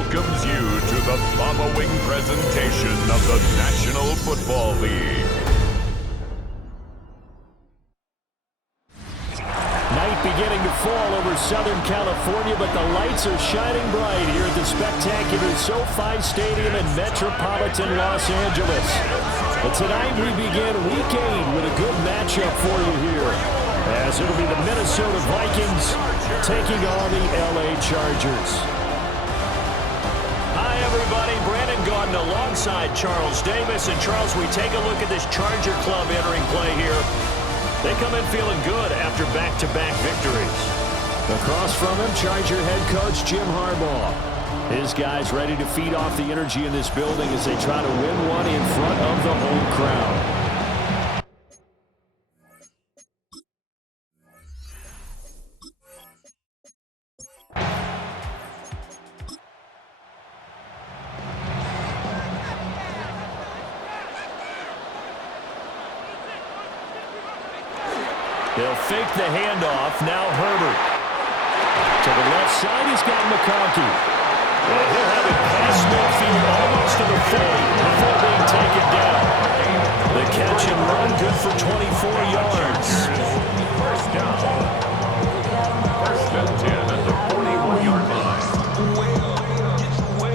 welcomes you to the following presentation of the National Football League. Night beginning to fall over Southern California, but the lights are shining bright here at the spectacular SoFi Stadium in metropolitan Los Angeles. But tonight we begin Week 8 with a good matchup for you here, as it'll be the Minnesota Vikings taking on the LA Chargers. Hi, everybody. Brandon Gaudin alongside Charles Davis. And, Charles, we take a look at this Charger club entering play here. They come in feeling good after back-to-back victories. Across from him, Charger head coach Jim Harbaugh. His guys ready to feed off the energy in this building as they try to win one in front of the home crowd. They'll fake the handoff. Now Herbert. To the left side, he's got McConkey. And he'll have it past midfield almost to the 40 before being taken down. The catch and run good for 24 yards. First down. First and 10 at the 41-yard line.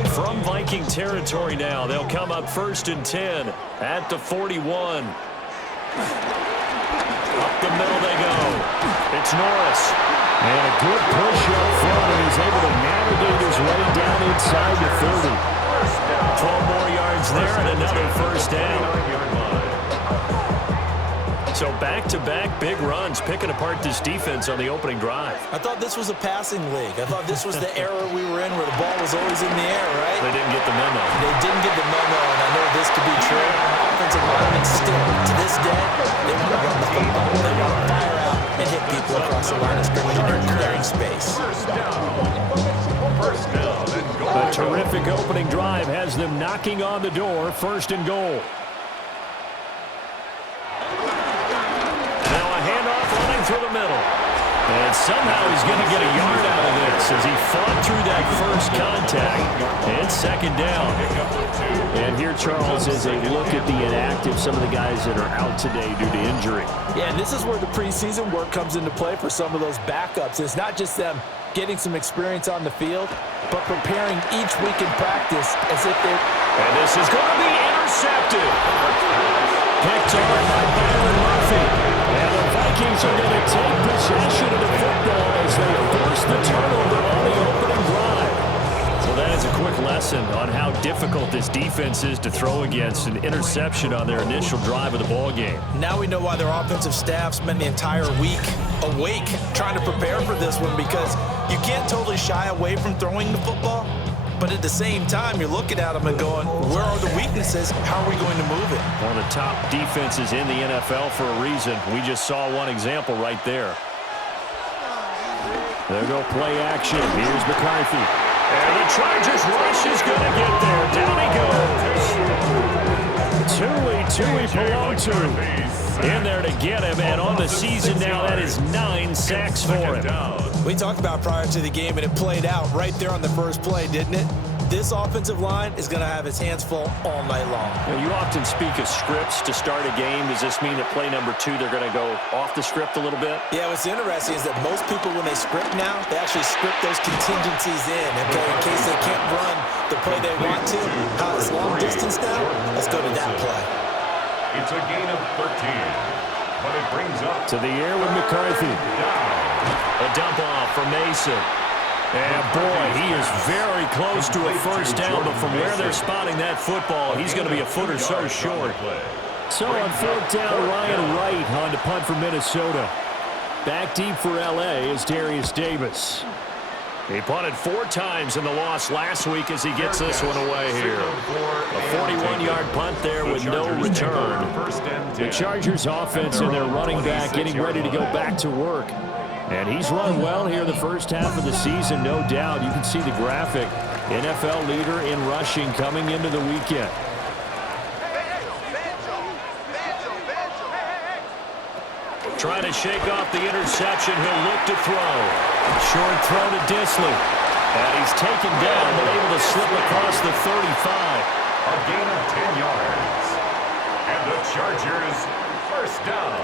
From Viking territory now, they'll come up first and 10 at the 41. Up the middle they go. It's Norris. And a good push up front, and he's able to navigate his way down inside the 30. 12 more yards there and another first down. So back-to-back big runs, picking apart this defense on the opening drive. I thought this was a passing league. I thought this was the era we were in where the ball was always in the air, right? They didn't get the memo. They didn't get the memo, and I know this could be true. Offensive linemen still, to this day, they want to run the football. They want to fire out and hit people across the line of scrimmage and clearing space. A terrific opening drive has them knocking on the door, first and goal. Through the middle. And somehow he's going to get a yard out of this as he fought through that first contact. And second down. And here, Charles, is a look at the inactive, some of the guys that are out today due to injury. Yeah, and this is where the preseason work comes into play for some of those backups. It's not just them getting some experience on the field, but preparing each week in practice as if they're... And this is going to be intercepted. Picked on by Byron Murphy. And the Vikings are going to take possession of the football as they force the turnover on the opening drive. So that is a quick lesson on how difficult this defense is to throw against an interception on their initial drive of the ball game. Now we know why their offensive staff spent the entire week awake trying to prepare for this one, because you can't totally shy away from throwing the football. But at the same time, you're looking at them and going, where are the weaknesses? How are we going to move it? One of the top defenses in the NFL for a reason. We just saw one example right there. There go play action. Here's McCarthy. And the Chargers rush is going to get there. Down he goes. Tui Palontu in there to get him. And on the season now, that is 9 sacks for him. We talked about prior to the game, and it played out right there on the first play, didn't it? This offensive line is going to have its hands full all night long. Now, you often speak of scripts to start a game. Does this mean that play number 2, they're going to go off the script a little bit? Yeah, what's interesting is that most people, when they script now, they actually script those contingencies in, okay, in case they can't run the play they want to. How it's long distance now? Let's go to that play. It's a gain of 13, but it brings up to the air with McCarthy. A dump off for Mason. And boy, he is very close to a first down, but from where they're spotting that football, he's going to be a foot or so short. So on fourth down, Ryan Wright on to punt for Minnesota. Back deep for LA is Darius Davis. He punted 4 times in the loss last week as he gets this one away here. A 41-yard punt there with no return. The Chargers offense and their running back getting ready to go back to work. And he's run well here the first half of the season, no doubt. You can see the graphic. NFL leader in rushing coming into the weekend. Trying to shake off the interception. He'll look to throw. Short throw to Disley. And he's taken down, but able to slip across the 35. A gain of 10 yards. And the Chargers, first down.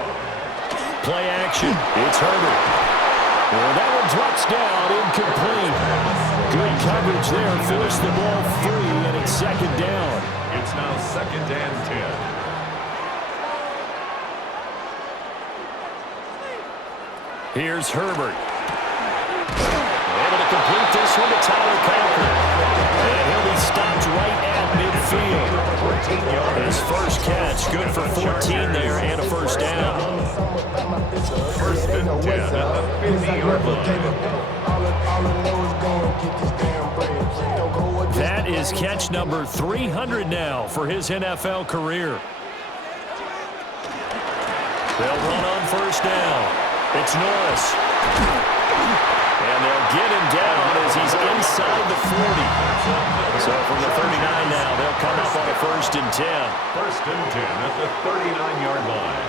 Play action. It's Herbert. And that one drops down, incomplete. Good coverage there. Forced the ball free, and it's second down. It's now second and 10. Here's Herbert. Able to complete this one to Tyler Conklin. And he'll be stopped right at midfield. His first catch, good for 14 there and a first down. First and 10 at the 50-yard line. That is catch number 300 now for his NFL career. They'll run on first down. It's Norris. And they'll get him down as he's inside the 40. So from the 39 now, they'll come up on a first and 10. First and 10 at the 39-yard line.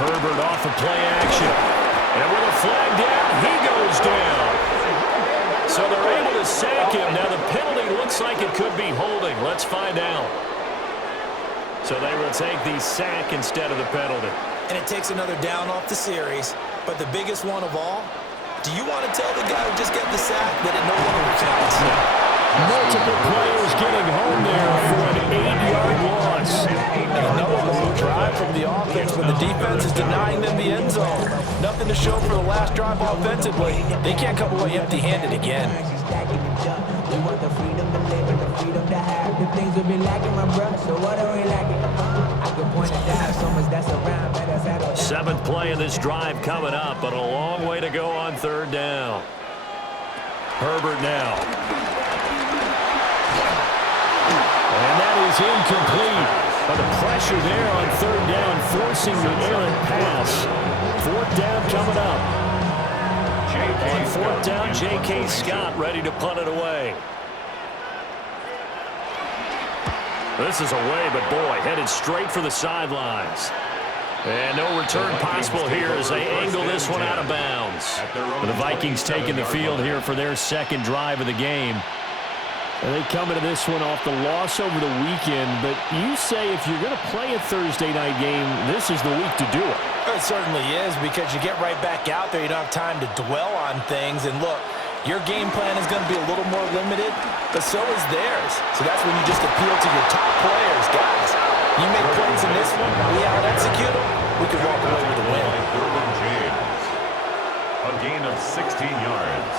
Herbert off of play action. And with a flag down, he goes down. So they're able to sack him. Now the penalty looks like it could be holding. Let's find out. So they will take the sack instead of the penalty. And it takes another down off the series. But the biggest one of all, do you want to tell the guy who just got the sack that it no longer counts? Multiple players getting home there for an 8-yard loss. And another long drive from the offense when the defense is denying them the end zone. Nothing to show for the last drive offensively. They can't come away empty-handed again. We want the freedom to live and the freedom to have. The things will be lacking, my brother, so what are we lacking? I can point it out so much that's around. Seventh play of this drive coming up, but a long way to go on third down. Herbert now. And that is incomplete. But the pressure there on third down, forcing the errant pass. Fourth down coming up. On fourth down, J.K. Scott ready to punt it away. This is away, but boy, headed straight for the sidelines. And no return possible here as they angle this one out of bounds. The Vikings taking the field here for their second drive of the game. And they come into this one off the loss over the weekend, but you say if you're going to play a Thursday night game, this is the week to do it. It certainly is, because you get right back out there. You don't have time to dwell on things. And look, your game plan is going to be a little more limited, but so is theirs. So that's when you just appeal to your top players. Guys, you make plays in this one, we out-execute them, we could walk away with a win. A gain of 16 yards.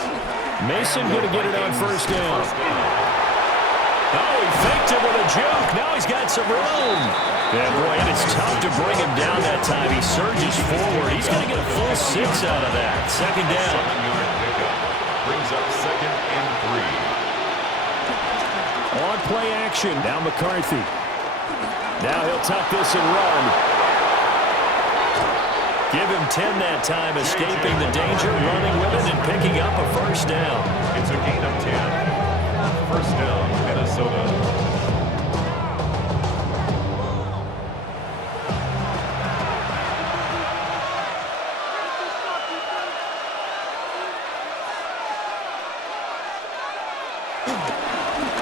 Mason going to get it on first down. Oh, he faked it with a juke. Now he's got some room. Yeah, boy, and it's tough to bring him down that time. He surges forward. He's going to get a full 6 out of that. Second down. 7-yard pickup. Brings up second and 3. On play action. Now McCarthy. Now he'll tuck this and run. Give him 10 that time, escaping the danger, running with it, and picking up a first down. It's a gain of 10. First down, Minnesota.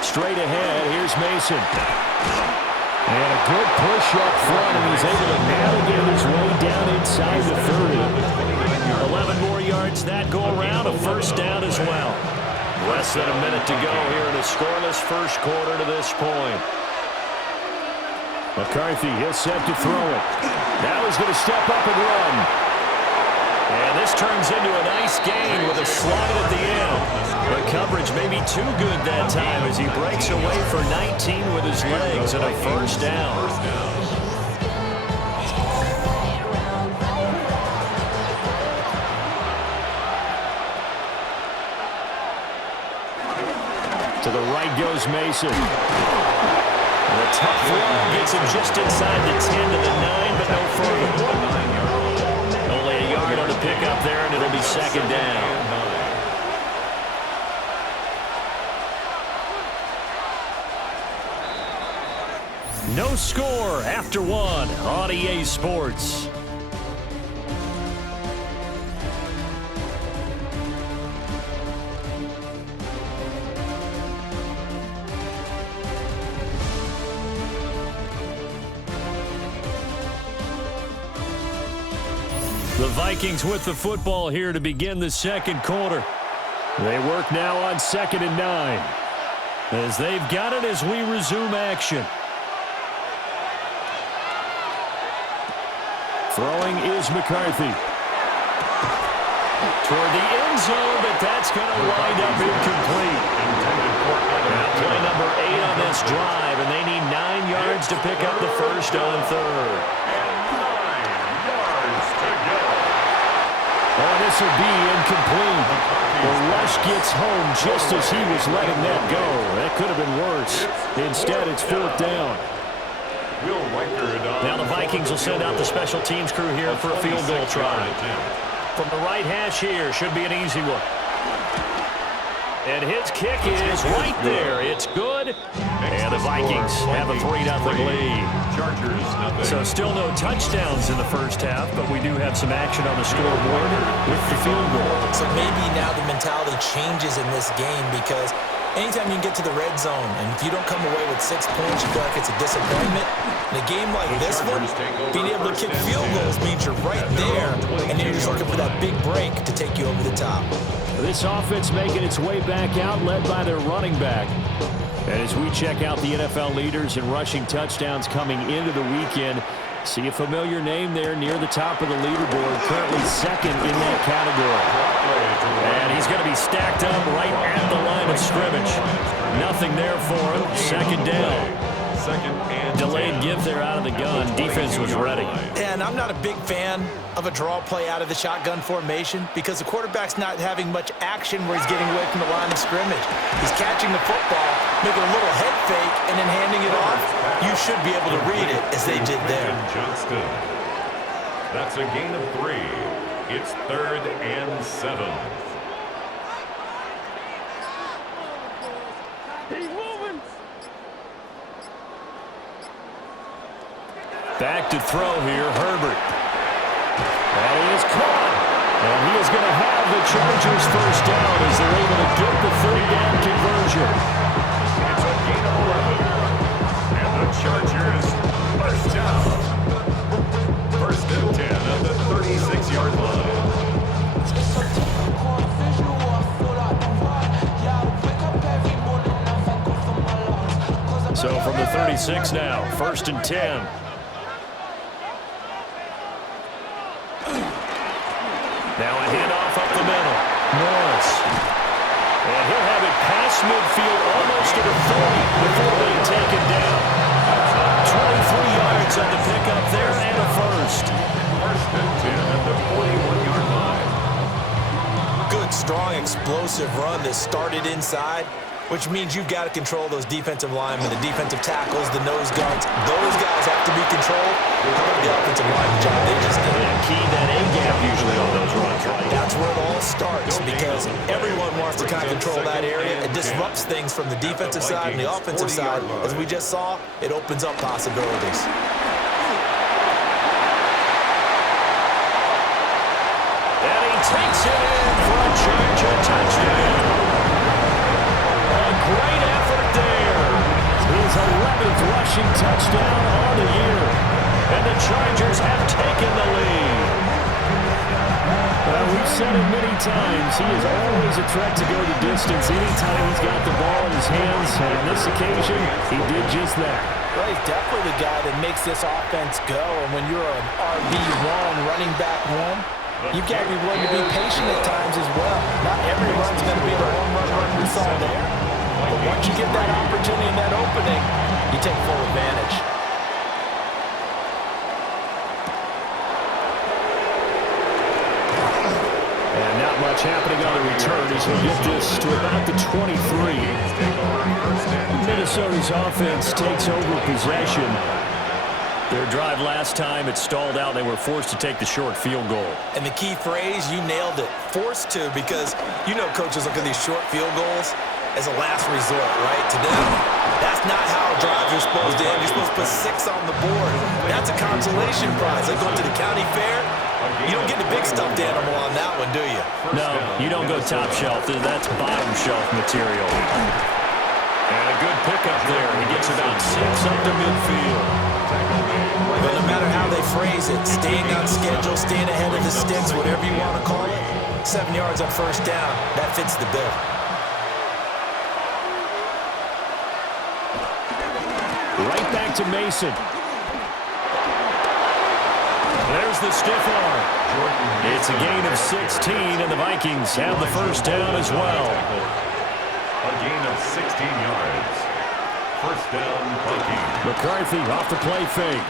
Straight ahead, here's Mason. And a good push up front, and he's able to navigate his way down inside the 30. 11 more yards that go around, a first down as well. Less than a minute to go here in a scoreless first quarter to this point. McCarthy, he'll set to throw it. Now he's going to step up and run. And this turns into a nice gain with a slide at the end. The coverage may be too good that time as he breaks away for 19 with his legs and a first down. To the right goes Mason. And a tough run gets him just inside the 10 to the 9, but no further. Only a yard on the pickup there, and it'll be second down. No score after one on EA Sports. Vikings with the football here to begin the second quarter. They work now on 2nd and 9. As they've got it as we resume action. Throwing is McCarthy. Toward the end zone, but that's going to wind up incomplete. Now play number 8 on this drive, and they need 9 yards to pick up the first on 3rd. Oh, this will be incomplete. The rush gets home just as he was letting that go. That could have been worse. Instead, it's 4th down. Now the Vikings will send out the special teams crew here for a field goal try. From the right hash here, should be an easy one. And his kick is right there. It's good. And the Vikings have a 3-0 lead. So still no touchdowns in the first half, but we do have some action on the scoreboard with the field goal. So maybe now the mentality changes in this game because anytime you can get to the red zone, and if you don't come away with 6 points, you feel like it's a disappointment. In a game like this one, being able to kick field goals means you're right there, and you're just looking for that big break to take you over the top. This offense making its way back out, led by their running back. And as we check out the NFL leaders in rushing touchdowns coming into the weekend, see a familiar name there near the top of the leaderboard, currently 2nd in that category. And he's going to be stacked up right at the line of scrimmage. Nothing there for him. 2nd down. Delayed give there out of the gun. Defense was ready. And I'm not a big fan of a draw play out of the shotgun formation because the quarterback's not having much action where he's getting away from the line of scrimmage. He's catching the football, making a little head fake, and then handing it off. You should be able to read it as they did there. That's a gain of 3. It's 3rd and 7. Back to throw here, Herbert. And he is caught. And he is going to have the Chargers first down as they're able to get the 3rd down conversion. It's a gain of 11. And the Chargers first down. 1st and 10 at the 36-yard line. So from the 36 now, 1st and 10. Now a handoff up the middle. Norris. And he'll have it past midfield almost to the 40 before being taken down. 23 yards on the pickup there and a first. 1st and 10 at the 41-yard line. Good, strong, explosive run that started inside, which means you've got to control those defensive linemen, the defensive tackles, the nose guards. Those guys have to be controlled. How about the offensive line job they just did? Key that A-gap usually on those runs, right? That's where it all starts because everyone wants to kind of control that area. It disrupts things from the defensive side and the offensive side. As we just saw, it opens up possibilities. And he takes it in for a Charger touchdown. A great effort there. His 11th rushing touchdown on the year. And the Chargers have taken the lead. Well, we've said it many times. He is always a threat to go the distance anytime he's got the ball in his hands. And on this occasion, he did just that. Well, he's definitely the guy that makes this offense go. And when you're an RB1, running back one, you've got to be willing to be patient at times as well. Not every run's going to be the home run we saw there. But once you get that opportunity and that opening, you take full advantage. And not much happening on the return as we get this to about the 23. Minnesota's offense takes over possession. Their drive last time, it stalled out. They were forced to take the short field goal. And the key phrase, you nailed it, forced to, because you know coaches look at these short field goals as a last resort, right? To them, that's not how drives are supposed to end. You're supposed to put 6 on the board. That's a consolation prize. Like going to the county fair, you don't get the big stuffed animal on that one, do you? No, you don't go top shelf. That's bottom shelf material. And a good pickup there. He gets about 6 up to midfield. But no matter how they phrase it, staying on schedule, staying ahead of the sticks, whatever you want to call it, 7 yards on first down, that fits the bill. Right back to Mason. There's the stiff arm. It's a gain of 16, and the Vikings have the first down as well. A gain of 16 yards. First down, Vikings. McCarthy off the play fake.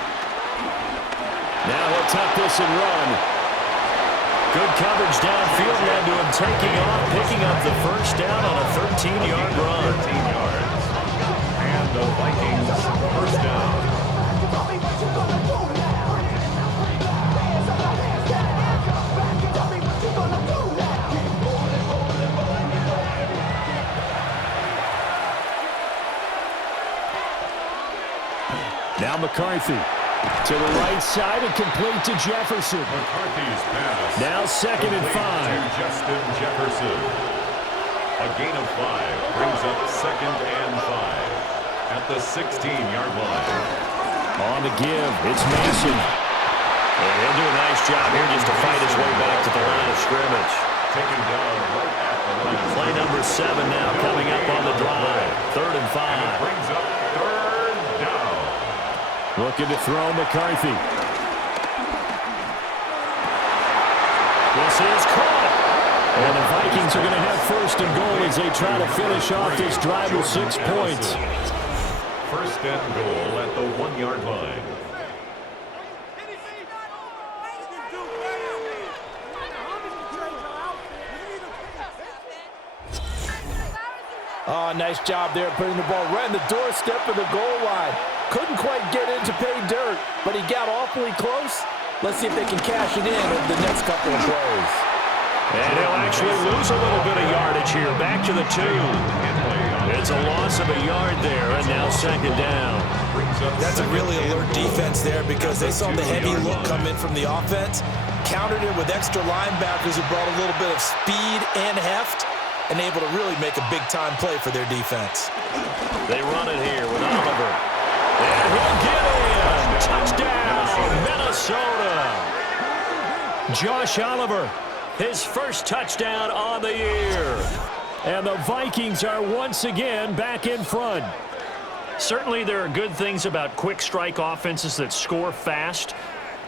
Now he'll tuck this and run. Good coverage downfield led to him taking off, picking up the first down on a 13-yard run. 13 yards. And the Vikings first down. Now McCarthy to the right side and complete to Jefferson. McCarthy's pass. Now 2nd and 5. To Justin Jefferson. A gain of 5 brings up 2nd and 5 at the 16-yard line. On the give, it's Mason. And he'll do a nice job here just to fight his way back to the line of scrimmage. Taken down right at the line. Play number 7 now coming up on the drive. 3rd and 5. And it brings up 3rd down. Looking to throw McCarthy. This is caught. And the Vikings are going to have 1st and goal as they try to finish off this drive with 6 points. 1st and goal at the 1-yard line. Oh, nice job there putting the ball right in the doorstep of the goal line. Couldn't quite get in to pay dirt, but he got awfully close. Let's see if they can cash it in over the next couple of plays. And he'll actually lose a little bit of yardage here. Back to the 2. It's a loss of a yard there, and now 2nd down. That's a really alert defense there because they saw the heavy look come in from the offense, countered it with extra linebackers who brought a little bit of speed and heft, and able to really make a big-time play for their defense. They run it here with Oliver. And he'll get in. Touchdown, Minnesota. Josh Oliver, his first touchdown on the year. And the Vikings are once again back in front. Certainly there are good things about quick strike offenses that score fast,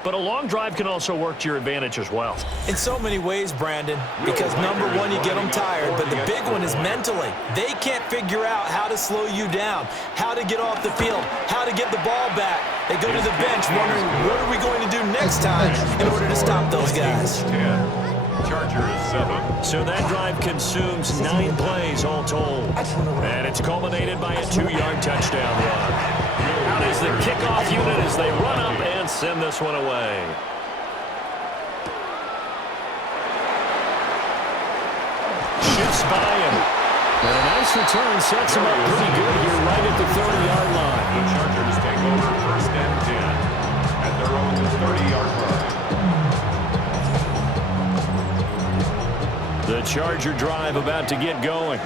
but a long drive can also work to your advantage as well. In so many ways, Brandon, because number one, you get them tired, but the big one is mentally. They can't figure out how to slow you down, how to get off the field, how to get the ball back. They go to the bench wondering, what are we going to do next time in order to stop those guys? 10. Chargers 7. So that drive consumes 9 plays all told. And it's culminated by a 2-yard touchdown run. Out is the kickoff unit as they run up and send this one away. Shifts by him. And a nice return sets him up pretty good here right at the 30-yard line. The Chargers take over 1st and 10 at their own 30-yard line. The Charger drive about to get going.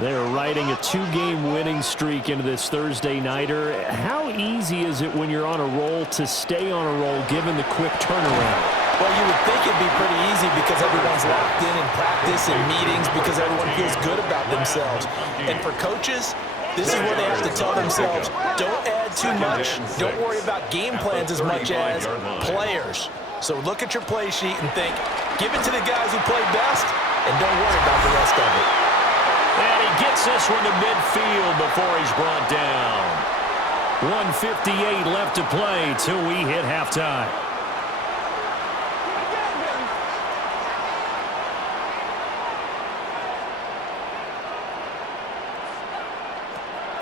They're riding a 2-game winning streak into this Thursday nighter. How easy is it when you're on a roll to stay on a roll given the quick turnaround? Well, you would think it'd be pretty easy because everyone's locked in practice and meetings because everyone feels good about themselves. And for coaches, this is where they have to tell themselves, don't add too much. Don't worry about game plans as much as players. So look at your play sheet and think, give it to the guys who play best, and don't worry about the rest of it. And he gets this one to midfield before he's brought down. 1:58 left to play till we hit halftime.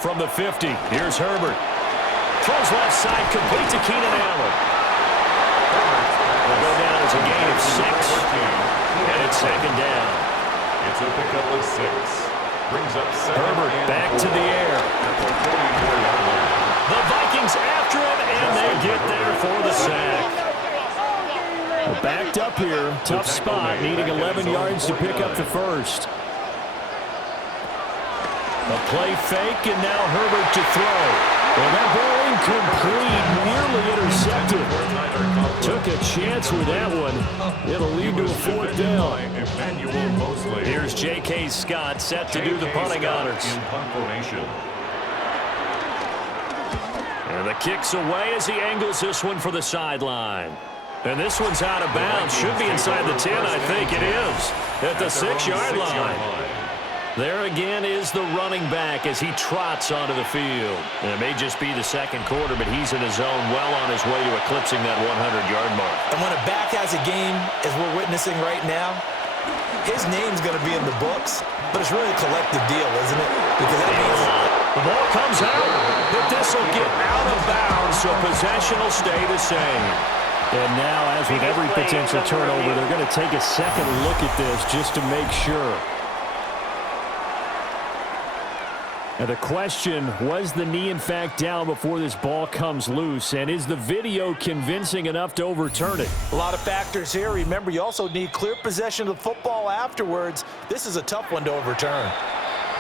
From the 50, here's Herbert. Throws left side, complete to Keenan Allen. Will go down as a gain of 6. And it's 2nd down. It's a pickup of 6. Brings up 7. Herbert back to the air. The Vikings after him, and they get there for the sack. Well, backed up here, tough spot, needing 11 yards to pick up the first. A play fake, and now Herbert to throw. Well, that ball incomplete, nearly intercepted. Took a chance with that one. It'll lead to a fourth down. Here's J.K. Scott set to do the punting honors. And the kick's away as he angles this one for the sideline. And this one's out of bounds. Should be inside the 10, I think it is. At the 6-yard line. There again is the running back as he trots onto the field. And it may just be the second quarter, but he's in his zone, well on his way to eclipsing that 100-yard mark. And when a back has a game, as we're witnessing right now, his name's going to be in the books, but it's really a collective deal, isn't it? Because that means the ball comes out, but this will get out of bounds, so possession will stay the same. And now, as with every potential turnover, they're going to take a second look at this just to make sure. Now the question, was the knee in fact down before this ball comes loose? And is the video convincing enough to overturn it? a lot of factors here. Remember, you also need clear possession of the football afterwards. This is a tough one to overturn.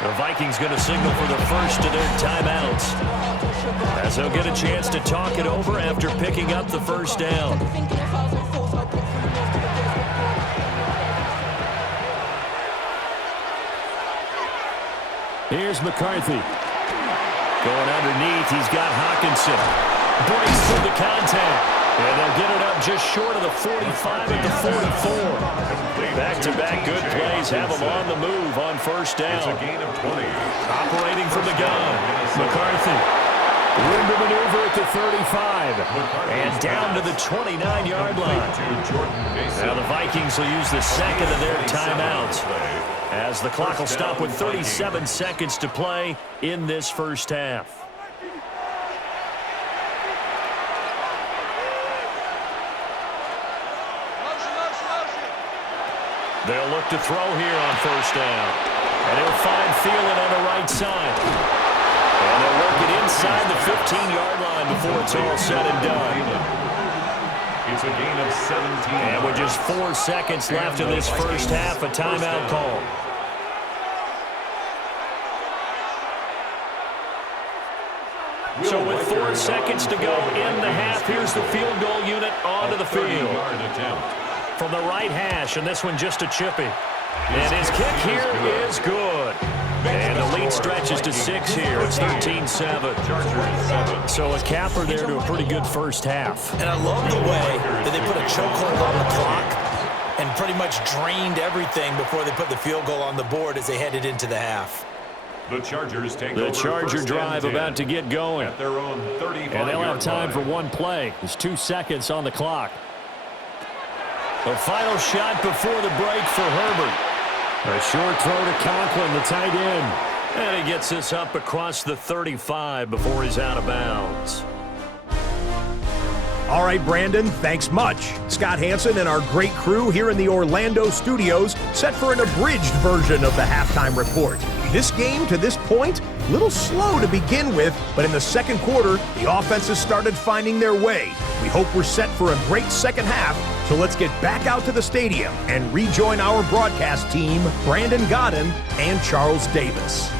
The Vikings going to signal for the first of their timeouts, as they'll get a chance to talk it over after picking up the first down. Here's McCarthy. Going underneath, he's got Hawkinson. Breaks through the contact. And they'll get it up just short of the 45 at the 44. Back-to-back good plays have them on the move on first down. Operating from the gun, McCarthy. Room to maneuver at the 35. And down to the 29-yard line. Now the Vikings will use the second of their timeouts, as the clock will stop with 37 seconds to play in this first half. They'll look to throw here on first down. And he'll find Thielen on the right side. And they'll work it inside the 15-yard line before it's all said and done. It's a gain of 17. And with just 4 seconds left in this first half, a timeout call. So with 4 seconds to go in the half, here's the field goal unit onto the field. From the right hash, and this one just a chippy. And his kick here is good. And the lead stretches to 6 here. It's 13-7. So a capper there to a pretty good first half. And I love the way that they put a chokehold on the clock and pretty much drained everything before they put the field goal on the board as they headed into the half. The Chargers take the over Charger drive about to get going. At their own 35-yard and they'll have time line. for one play. There's 2 seconds on the clock. The final shot before the break for Herbert. A short throw to Conklin, the tight end. And he gets this up across the 35 before he's out of bounds. All right, Brandon, thanks much. Scott Hansen and our great crew here in the Orlando studios set for an abridged version of the halftime report. This game, to this point, a little slow to begin with, but in the second quarter, the offenses started finding their way. We hope we're set for a great second half, so let's get back out to the stadium and rejoin our broadcast team, Brandon Godden and Charles Davis.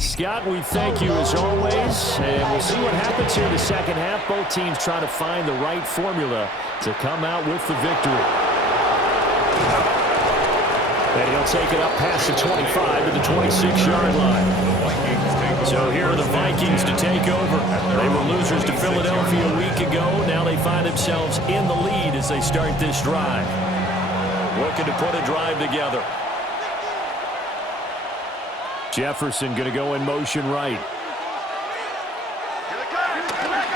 Scott, we thank you as always, and we'll see what happens here in the second half. Both teams trying to find the right formula to come out with the victory. And he'll take it up past the 25 to the 26-yard line. So here are the Vikings to take over. They were losers to Philadelphia a week ago. Now they find themselves in the lead as they start this drive. Looking to put a drive together. Jefferson going to go in motion right.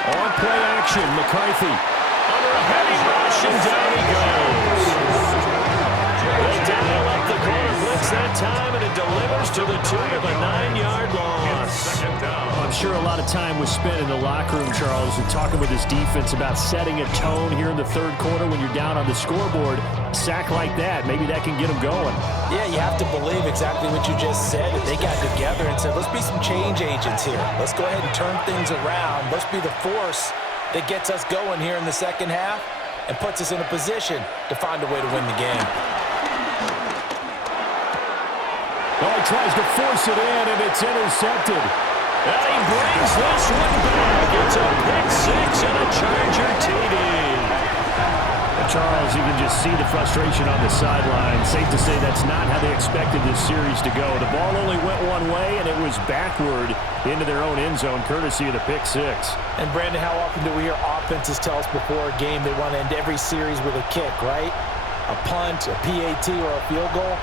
On play action, McCarthy. Under a heavy rush, and down he goes. They dial up the corner blitz that time, and it delivers to the tune of a 9-yard loss. I'm sure a lot of of time was spent in the locker room, Charles, and talking with his defense about setting a tone here in the third quarter when you're down on the scoreboard. A sack like that, maybe that can get them going. Yeah, you have to believe exactly what you just said. That they got together and said, let's be some change agents here. Let's go ahead and turn things around. Let's be the force that gets us going here in the second half and puts us in a position to find a way to win the game. Oh, he tries to force it in, and it's intercepted. And he brings this one back. It's a pick six and a Charger TD. Charles, you can just see the frustration on the sideline. Safe to say that's not how they expected this series to go. The ball only went one way, and it was backward into their own end zone, courtesy of the pick six. And, Brandon, how often do we hear offenses tell us before a game they want to end every series with a kick, right? A punt, a PAT, or a field goal.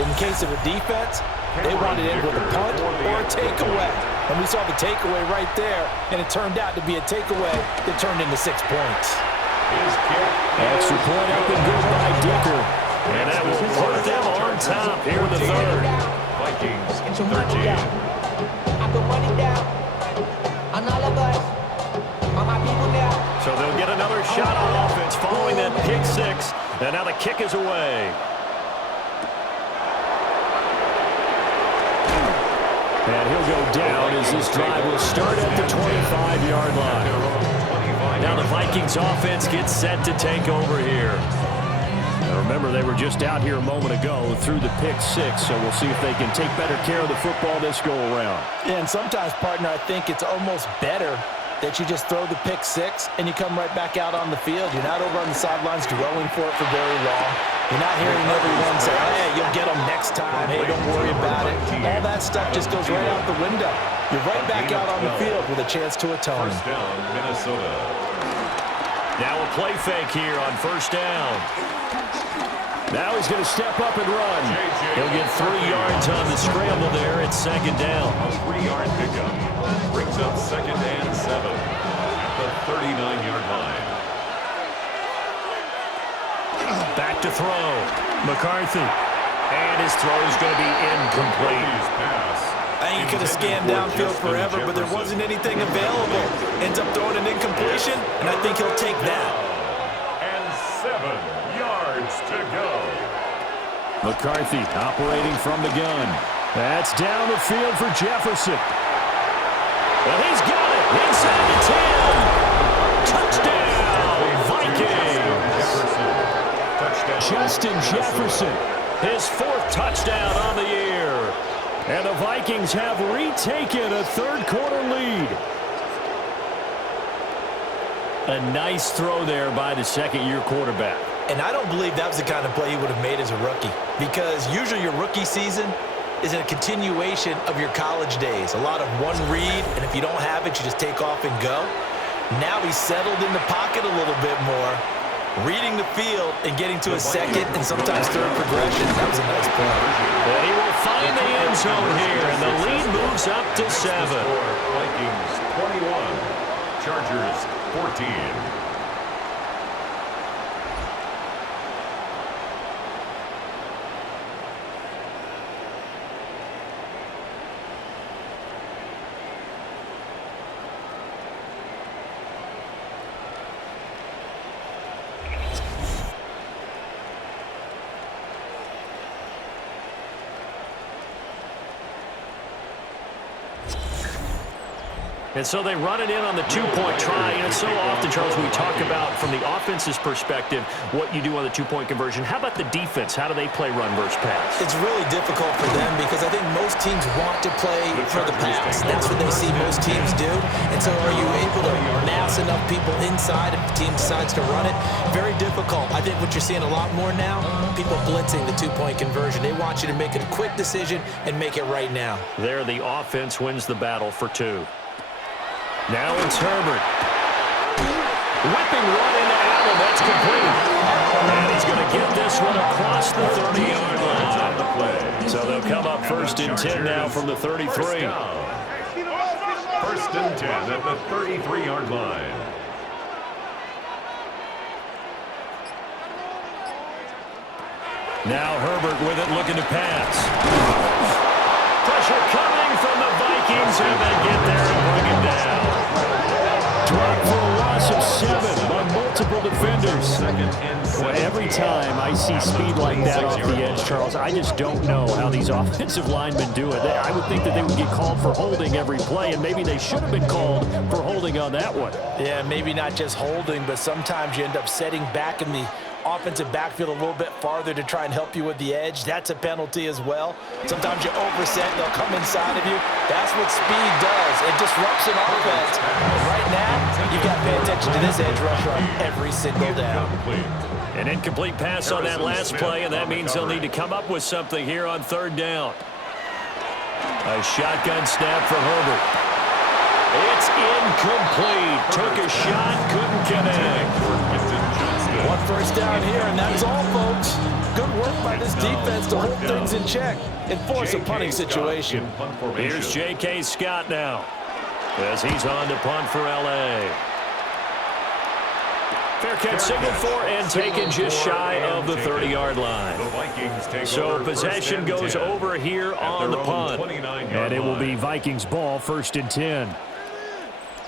In case of a defense, they wanted to end with a punt or a takeaway. And we saw the takeaway right there, and it turned out to be a takeaway that turned into 6 points. Extra point up and good by Dicker. And that will put them on top here in the third. Vikings 13. I can run it down on all of us, on my people now. So they'll get another shot on offense following that pick six. And now the kick is away. And he'll go down as this drive will start at the 25-yard line. Now the Vikings offense gets set to take over here. Now remember, they were just out here a moment ago through the pick six, so we'll see if they can take better care of the football this go-around. Yeah, and sometimes, partner, I think it's almost better that you just throw the pick six and you come right back out on the field. You're not over on the sidelines dwelling for it for very long. You're not hearing everyone say, hey, you'll get them next time. Hey, don't worry about it. All that stuff just goes right out the window. You're right back out on the field with a chance to atone. First down, Minnesota. Now a play fake here on first down. Now he's going to step up and run. He'll get 3 yards on the scramble there. It's second down. A 3-yard pickup brings up second and 7 at the 39-yard line. Back to throw. McCarthy. And his throw is going to be incomplete. I think he could have scanned downfield forever, but there wasn't anything available. Ends up throwing an incompletion, and I think he'll take that. And 7 yards to go. McCarthy operating from the gun. That's down the field for Jefferson. And he's got it inside the 10. Touchdown, Vikings. Justin Jefferson, his 4th touchdown on the year. And the Vikings have retaken a third-quarter lead. A nice throw there by the second-year quarterback. And I don't believe that was the kind of play he would have made as a rookie, because usually your rookie season is a continuation of your college days. A lot of one read, and if you don't have it, you just take off and go. Now he's settled in the pocket a little bit more, reading the field and getting to a second and sometimes third progression. That was a nice play. And he will find the end zone here, and the lead moves up to 7. Vikings 21, Chargers 14. And so they run it in on the 2-point try. And it's so often, Charles, we talk about from the offense's perspective what you do on the 2-point conversion. How about the defense? How do they play run versus pass? It's really difficult for them because I think most teams want to play for the pass. That's what they see most teams do. And so are you able to mass enough people inside if the team decides to run it? Very difficult. I think what you're seeing a lot more now, people blitzing the 2-point conversion. They want you to make a quick decision and make it right now. There, the offense wins the battle for 2. Now it's Herbert. Whipping one into Allen. That's complete. And he's going to get this one across the 30-yard line. So they'll come up first and 10 now from the 33. First and 10 at the 33-yard line. Now Herbert with it, looking to pass. Pressure coming from the Vikings. Vikings, and they get there and bring it down. Drop for a loss of 7 by multiple defenders. Well, every time I see speed like that off the edge, Charles, I just don't know how these offensive linemen do it. I would think that they would get called for holding every play, and maybe they should have been called for holding on that one. Yeah, maybe not just holding, but sometimes you end up setting back in the offensive backfield a little bit farther to try and help you with the edge. That's a penalty as well. Sometimes you overset, they'll come inside of you. That's what speed does. It disrupts an offense. And right now, you've got to pay attention to this edge rusher on every single down. An incomplete pass on that last play, and that means they'll need to come up with something here on 3rd down. A shotgun snap for Herbert. It's incomplete. Took a shot, couldn't connect. 1 first down here, and that's all, folks. Good work by this defense to hold things in check and force a punting situation. Here's J.K. Scott now, as he's on to punt for L.A. Fair catch signaled for and taken just shy of the 30-yard line. So possession goes over here on the punt, and it will be Vikings ball, 1st and 10.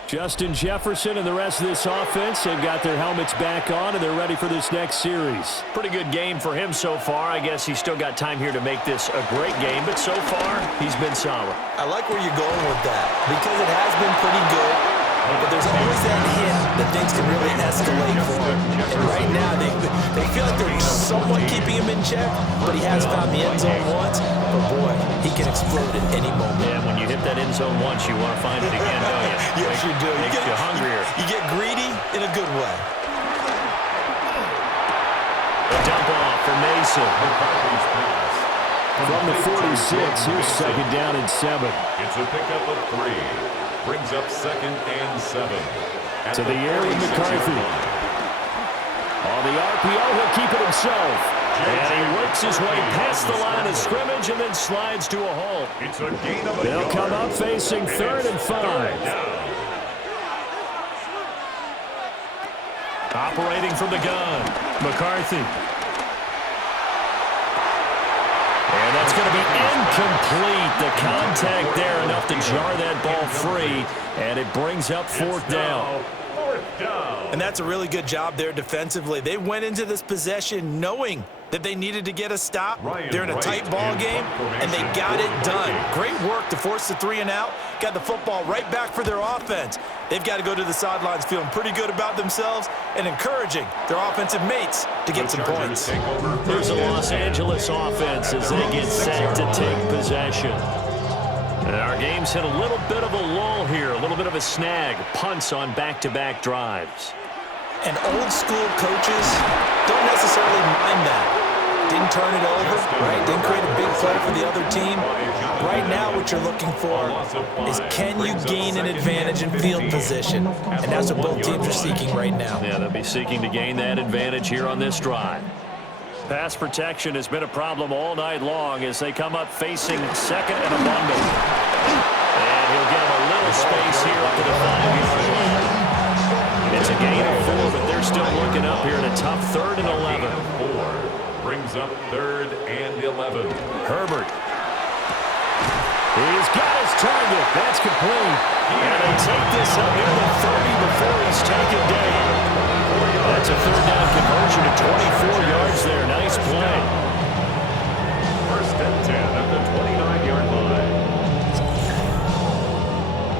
Justin Jefferson and the rest of this offense, they've got their helmets back on, and they're ready for this next series. Pretty good game for him so far. I guess he's still got time here to make this a great game, but so far, he's been solid. I like where you're going with that, because it has been pretty good, but there's always that hint that things can really escalate for him. And right now, they feel like they're somewhat keeping him in check, but he has found the end zone once. But boy, he can explode at any moment. Yeah, when you hit that end zone once, you want to find it again, don't you? Yes, you do. Makes you hungrier. You get greedy in a good way. A dump off for Mason. From the 46, here's 2nd down and 7. It's a pickup of 3. Brings up 2nd and 7. To the air with McCarthy. On the RPO, he'll keep it himself. And he works his way past the line of scrimmage and then slides to a halt. It's a gain of a They'll yard. come up facing 3rd and 5. Operating from the gun, McCarthy. And that's going to be incomplete. The contact there enough to jar that ball free, and it brings up 4th down. And that's a really good job there defensively. They went into this possession knowing that they needed to get a stop. They're in a tight ball game, and they got it done. Great work to force the 3 and out. Got the football right back for their offense. They've got to go to the sidelines feeling pretty good about themselves and encouraging their offensive mates to get some points. Here's the Los Angeles offense as they get set to take possession. And our game's hit a little bit of a lull here, a little bit of a snag. Punts on back-to-back drives. And old-school coaches don't necessarily mind that. Didn't turn it over, right? Didn't create a big play for the other team. Right now what you're looking for is can you gain an advantage in field position? And that's what both teams are seeking right now. Yeah, they'll be seeking to gain that advantage here on this drive. Pass protection has been a problem all night long as they come up facing 2nd and a bundle. And he'll get him a little space here up to the 5-yard line. It's a gain of 4, but they're still looking up here in a tough 3rd and 11. 4 brings up 3rd and 11. Herbert. He's got his target. That's complete. And they take this up near the 30 before he's taken down. That's a 3rd down conversion at 24 yards there. Nice play. 1st and 10 at the 29-yard line.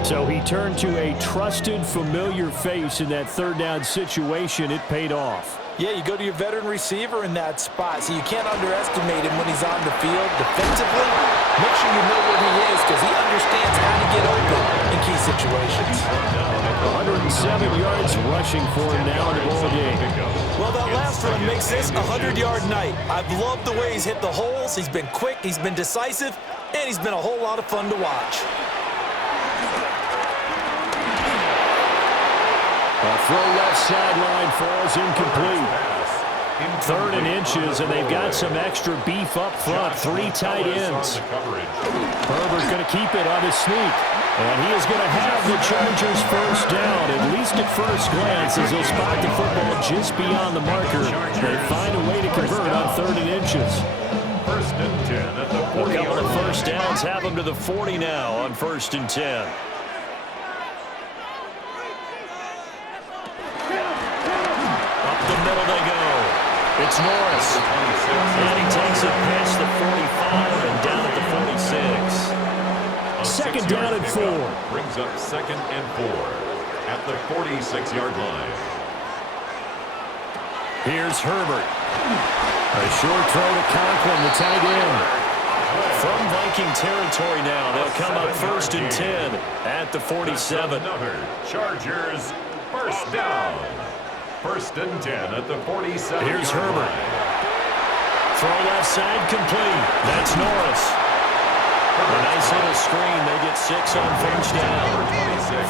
So he turned to a trusted, familiar face in that 3rd down situation. It paid off. Yeah, you go to your veteran receiver in that spot, so you can't underestimate him when he's on the field defensively. Make sure you know where he is because he understands how to get open in key situations. 107 yards rushing for him now in the ball game. Well, that last run makes this a 100-yard night. I've loved the way he's hit the holes. He's been quick, he's been decisive, and he's been a whole lot of fun to watch. A throw left sideline falls incomplete. 3rd and inches, and they've got some extra beef up front. 3 tight ends. Herbert going to keep it on his sneak. And he is going to have the Chargers 1st down, at least at first glance, as they'll spot the football just beyond the marker. They find a way to convert on 3rd and inches. First and 10 at the A 40. couple of first downs have them to the 40 now on 1st and 10. Up the middle they go. It's Norris. And he takes it past the 45 and down at the 46. Second down and 4. Brings up 2nd and 4 at the 46-yard line. Here's Herbert. A short throw to Conklin, the tight end. From Viking territory now, they'll come up 1st and 10 at the 47. Another Chargers first down. 1st and 10 at the 47. Here's Herbert. Throw left side complete. That's Norris. A nice little screen. They get 6 on first down.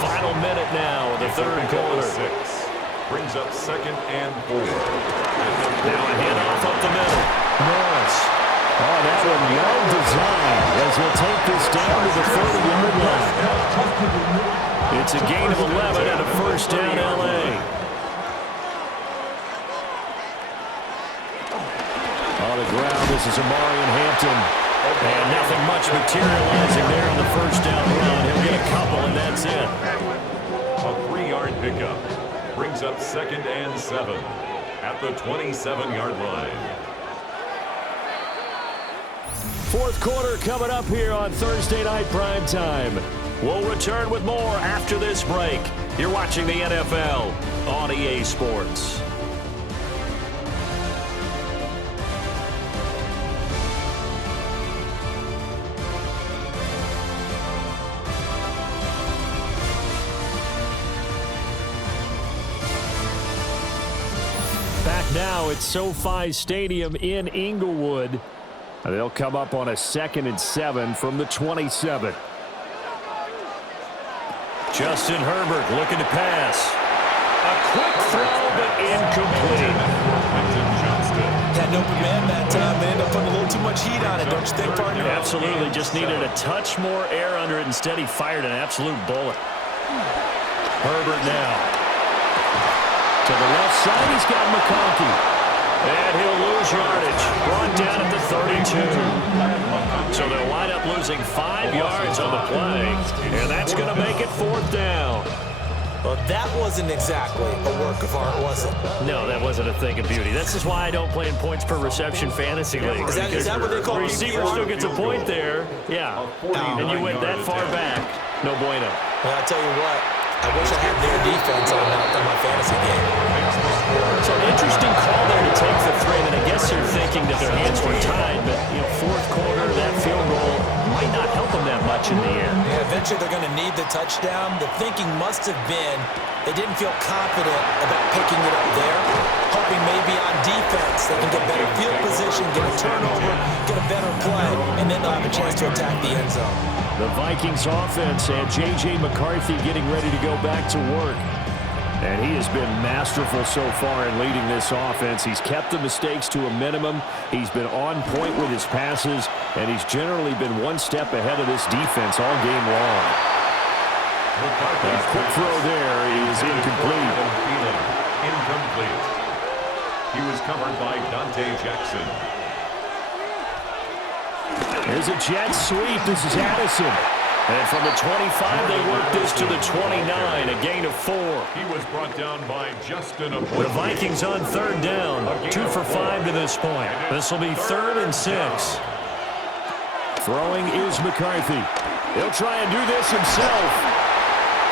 Final minute now of the third quarter. Brings up 2nd and 4. Now a handoff up the middle. Norris. Oh, that one well designed as he'll take this down to the 30-yard line. It's a gain of 11 and a first down L.A. On the ground, this is Amari and Hampton. And nothing much materializing there on the first down run. He'll get a couple, and that's it. A 3-yard pickup. Brings up 2nd and 7 at the 27-yard line. Fourth quarter coming up here on Thursday Night Primetime. We'll return with more after this break. You're watching the NFL on EA Sports. Back now at SoFi Stadium in Inglewood. They'll come up on a 2nd and 7 from the 27. Justin Herbert looking to pass. A quick throw, but incomplete. Had an open man that time. They ended up putting a little too much heat on it, don't you think, partner? Absolutely. Just needed a touch more air under it. Instead, he fired an absolute bullet. Herbert now. To the left side, he's got McConkey. And he'll lose yardage. Brought down at the 32. So they'll wind up losing 5 yards on the play. And that's going to make it 4th down. Well, that wasn't exactly a work of art, was it? No, that wasn't a thing of beauty. This is why I don't play in points per reception fantasy league. Is that what they call the receiver still gets a point there. Yeah. And you went that far back. No bueno. Well, I tell you what, I wish I had their defense on my fantasy game. So an interesting call there to take the 3, and I guess you're thinking that their hands were tied, but, you know, fourth quarter, that field goal might not help them that much in the end. Yeah, eventually they're going to need the touchdown. The thinking must have been they didn't feel confident about picking it up there, hoping maybe on defense they can get better field position, get a turnover, get a better play, and then they'll have a chance to attack the end zone. The Vikings offense and J.J. McCarthy getting ready to go back to work. And he has been masterful so far in leading this offense. He's kept the mistakes to a minimum. He's been on point with his passes, and he's generally been one step ahead of this defense all game long. A quick throw there is incomplete. Incomplete. He was covered by Dante Jackson. There's a jet sweep. This is Addison. And from the 25, they work this to the 29, a gain of 4. He was brought down by Justin. The Vikings on 3rd down, 2 for 5 to this point. This will be 3rd and 6. Throwing is McCarthy. He'll try and do this himself.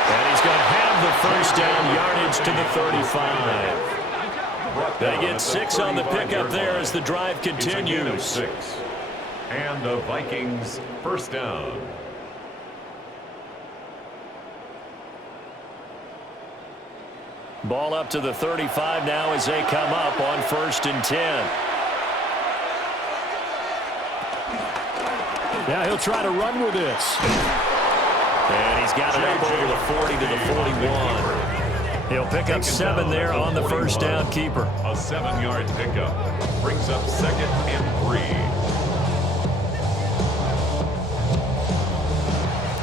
And he's going to have the first down yardage to the 35. They get 6 on the pickup there as the drive continues. And the Vikings first down. Ball up to the 35 now as they come up on 1st and 10. Now he'll try to run with this. And he's got it up over the 40 to the 41. He'll pick up 7 there on the first down keeper. A 7-yard pickup. Brings up 2nd and 3.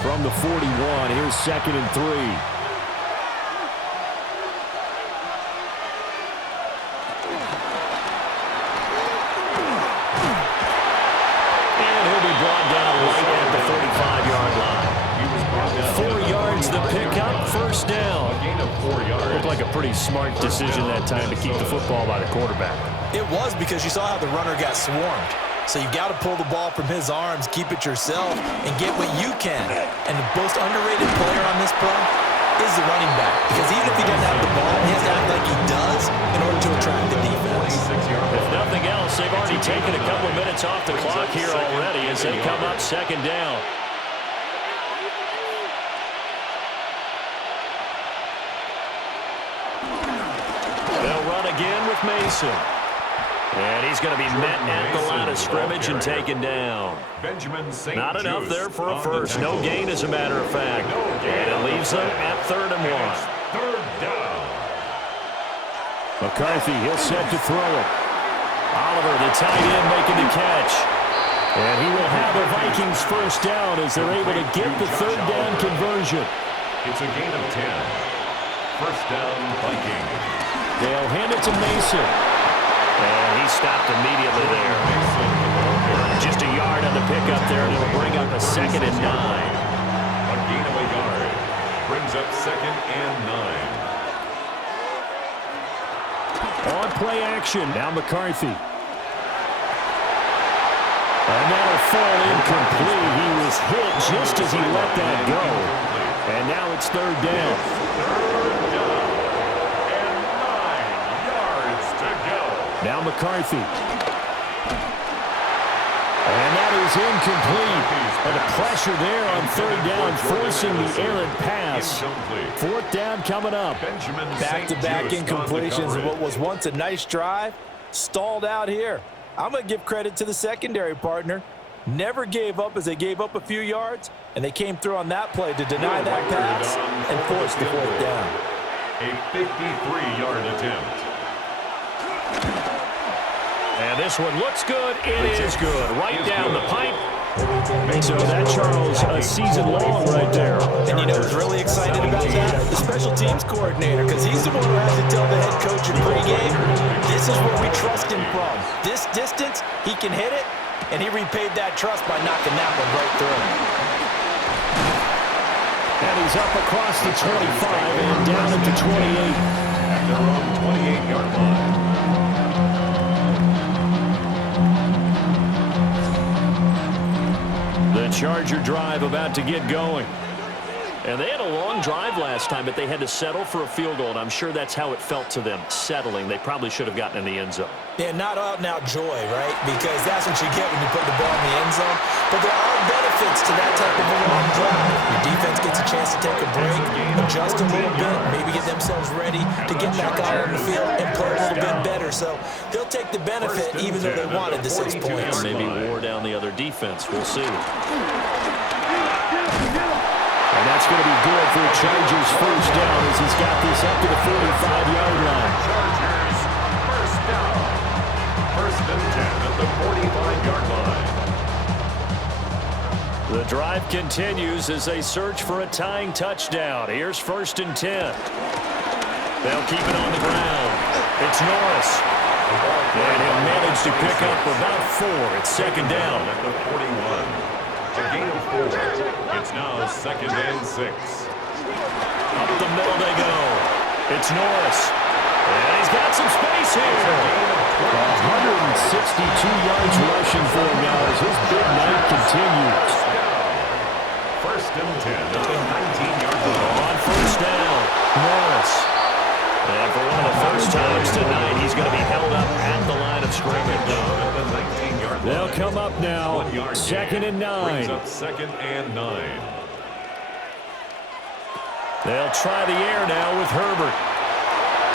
From the 41, here's 2nd and 3. 4 yards the pickup, first down. A gain of 4 yards. Looked like a pretty smart decision that time to keep the football by the quarterback. It was, because you saw how the runner got swarmed. So you got to pull the ball from his arms, keep it yourself, and get what you can. And the most underrated player on this play is the running back. Because even if he doesn't have the ball, he has to act like he does in order to attract the defense. If nothing else, they've already taken a couple of minutes off the clock here already as they come up second down. They'll run again with Mason. And he's going to be met at the line of scrimmage and taken down. Not enough there for a first. No gain, as a matter of fact. And it leaves them at 3rd and 1. Third down. McCarthy, he'll set to throw it. Oliver, the tight end, making the catch. And he will have the Vikings first down as they're able to get the 3rd down conversion. It's a gain of 10. First down, Vikings. They'll hand it to Mason. And he stopped immediately there. Just a yard on the pickup there, and it'll bring up a 2nd and 9. A gain of a yard. Brings up 2nd and 9. On play action, now McCarthy. And that'll fall incomplete. He was hit just as he let that go. And now it's 3rd down. Third down. And 9 yards to go. Now McCarthy. And that is incomplete. And the pressure there on 3rd down, forcing the errant pass. 4th down coming up. Back-to-back incompletions of what was once a nice drive, stalled out here. I'm going to give credit to the secondary partner. Never gave up as they gave up a few yards, and they came through on that play to deny that pass and force the 4th down. A 53-yard attempt. And this one looks good. It is good. Right down the pipe. So that, Charles, a season long right there. And you know who's really excited about that? The special teams coordinator, because he's the one who has to tell the head coach in pregame, this is where we trust him from. This distance, he can hit it, and he repaid that trust by knocking that one right through. And he's up across the 25 and down at the 28. At their own 28-yard line. The Charger drive about to get going. And they had a long drive last time, but they had to settle for a field goal, and I'm sure that's how it felt to them, settling. They probably should have gotten in the end zone. Yeah, not out-and-out joy, right? Because that's what you get when you put the ball in the end zone. But there are benefits to that type of a long drive. Your defense gets a chance to take a break, adjust a little bit, maybe get themselves ready to get back out on the field and play a little bit better. So they'll take the benefit even though they wanted the 6 points. Maybe wore down the other defense. We'll see. And that's going to be good for the Chargers' first down as he's got this up to the 45-yard line. Chargers, first down. 1st and 10 at the 45-yard line. The drive continues as they search for a tying touchdown. Here's 1st and 10. They'll keep it on the ground. It's Norris. And he'll manage to pick up about 4. It's 2nd down. At the 41. A gain of 4. It's now 2nd and 6. Up the middle they go. It's Norris. And he's got some space here. 162 yards rushing for him now as his big night continues. 1st and 10 at the 19-yard line. On first down, Norris. And for one of the first times tonight, he's going to be held up at the line of scrimmage. At the 19-yard line. They'll come up now, 1 yard 2nd and 9. Brings up 2nd and 9. They'll try the air now with Herbert.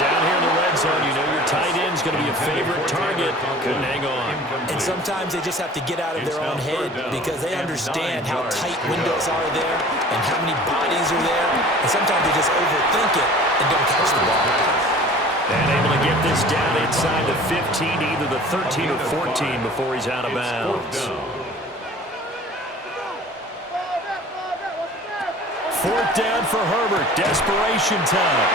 Down here in the red zone, you know your tight end's going to be a favorite target. Couldn't hang on. And sometimes they just have to get out of their own head because they understand how tight windows are there and how many bodies are there. And sometimes they just overthink it and don't catch the ball. And able to get this down inside the 15, either the 13 or 14 before he's out of bounds. 4th down for Herbert. Desperation time.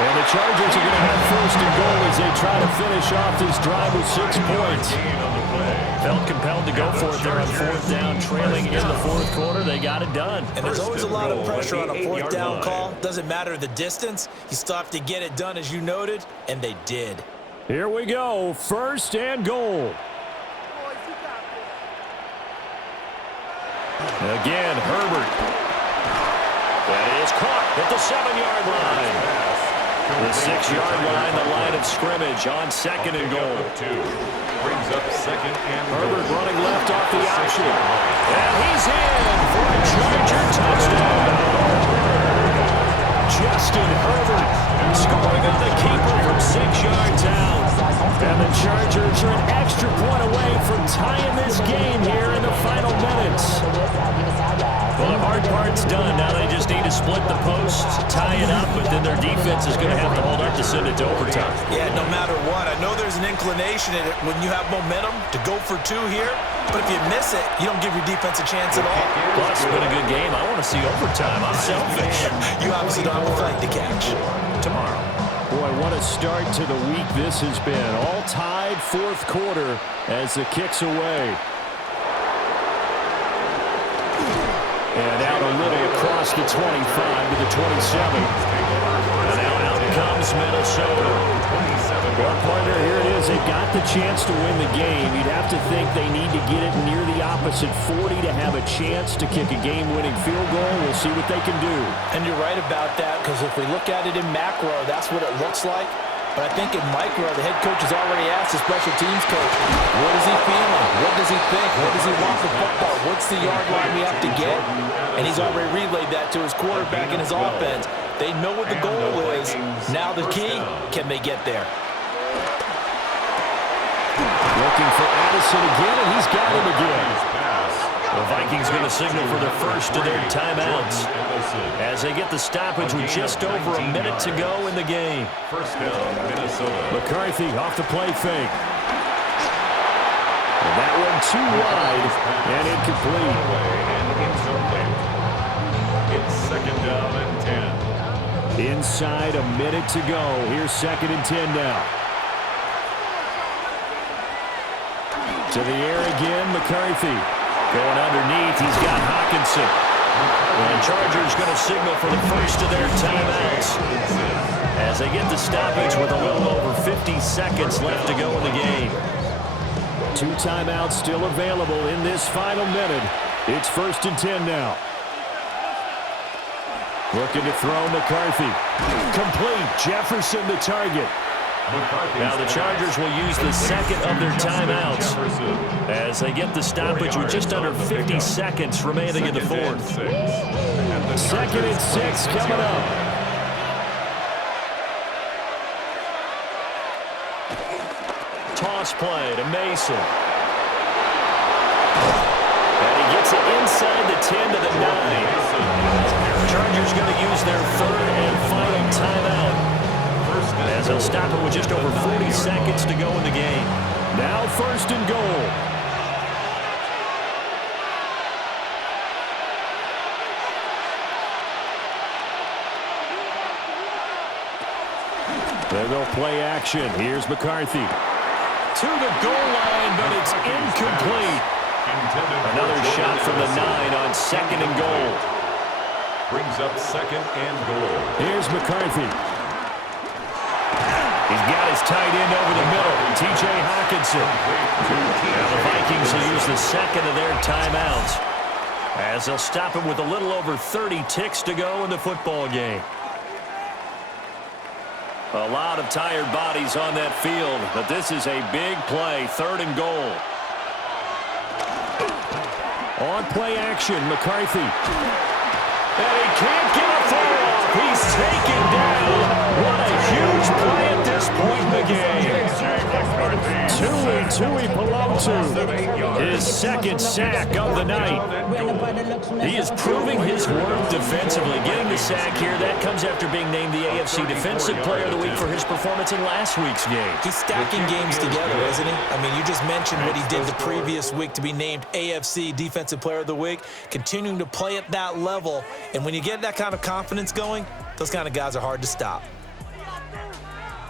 And the Chargers are going to have first and goal as they try to finish off this drive with 6 points. Felt compelled to go for it there on 4th down, trailing in the 4th quarter. They got it done. And there's always a lot of pressure on a 4th down call. Doesn't matter the distance. You still have to get it done, as you noted, and they did. Here we go, 1st and goal. Again, Herbert. That is caught at the 7-yard line. The 6-yard line, the line of scrimmage on 2nd and goal. Brings up 2nd and Herbert running left off the option. And he's in for a Charger touchdown. Justin Herbert scoring on the keeper from 6 yards out. And the Chargers are an extra point away from tying this game here in the final minutes. Well, the hard part's done. Now they just need to split the posts, tie it up, but then their defense is going to have to hold up to send it to overtime. Yeah, no matter what. I know there's an inclination in it when you have momentum to go for 2 here, but if you miss it, you don't give your defense a chance at all. Plus, it's been a good game. I want to see overtime. I'm selfish. You obviously don't have a flight to catch. Tomorrow. Boy, what a start to the week this has been. All tied 4th quarter as the kick's away. And out a little across the 25 to the 27. And now out comes Minnesota. Well, partner, here it is. They've got the chance to win the game. You'd have to think they need to get it near the opposite 40 to have a chance to kick a game-winning field goal. We'll see what they can do. And you're right about that, because if we look at it in macro, that's what it looks like. But I think in micro, the head coach has already asked the special teams coach, what is he feeling? What does he think? What does he want for football? What's the yard line we have to get? And he's already relayed that to his quarterback and his offense. They know what the goal is. Now the key, can they get there? Looking for Addison again, and he's got him again. The Vikings going to signal for the first of their timeouts as they get the stoppage with just over a minute to go in the game. First down, Minnesota. McCarthy off the play fake. And that one too wide and incomplete. It's 2nd down and 10. Inside a minute to go. Here's 2nd and 10 now. To the air again, McCarthy. Going underneath, he's got Hawkinson. And the Chargers going to signal for the first of their timeouts as they get the stoppage with a little over 50 seconds left to go in the game. 2 timeouts still available in this final minute. It's 1st and 10 now. Looking to throw McCarthy. Complete. Jefferson the target. Now the Chargers will use the 2nd of their timeouts as they get the stoppage with just under 50 seconds remaining in the 4th. 2nd and 6 coming up. Toss play to Mason. And he gets it inside the 10 to the 9. Chargers going to use their 3rd and final timeout as they'll stop it with just over 40 seconds to go in the game. Now 1st and goal. They'll go play action. Here's McCarthy. To the goal line, but it's incomplete. Another shot from the 9 on 2nd and goal. Brings up 2nd and goal. Here's McCarthy. He's got his tight end over the middle, T.J. Hawkinson. Now the Vikings will use the 2nd of their timeouts as they'll stop him with a little over 30 ticks to go in the football game. A lot of tired bodies on that field, but this is a big play, 3rd and goal. On play action, McCarthy. And he can't get a throw off. He's taken down. What a huge play at this point in the game. Tui Pelotu, his 2nd sack of the night. He is proving his worth defensively. Getting the sack here, that comes after being named the AFC Defensive Player of the Week for his performance in last week's game. He's stacking games together, isn't he? I mean, you just mentioned what he did the previous week to be named AFC Defensive Player of the Week, continuing to play at that level. And when you get that kind of confidence going, those kind of guys are hard to stop.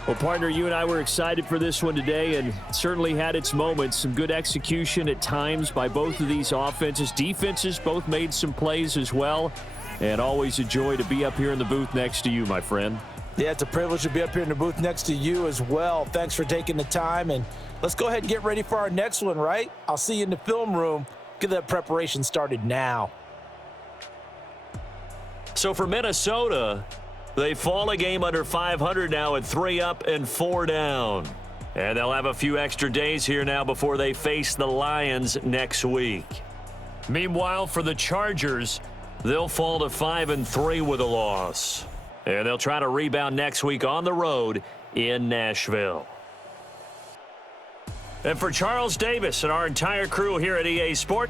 Well, partner, you and I were excited for this one today and certainly had its moments. Some good execution at times by both of these offenses. Defenses both made some plays as well. And always a joy to be up here in the booth next to you, my friend. Yeah, it's a privilege to be up here in the booth next to you as well. Thanks for taking the time, and let's go ahead and get ready for our next one, right? I'll see you in the film room. Get that preparation started now. So for Minnesota, they fall a game under 500 now at 3 up and 4 down. And they'll have a few extra days here now before they face the Lions next week. Meanwhile, for the Chargers, they'll fall to 5-3 with a loss. And they'll try to rebound next week on the road in Nashville. And for Charles Davis and our entire crew here at EA Sports,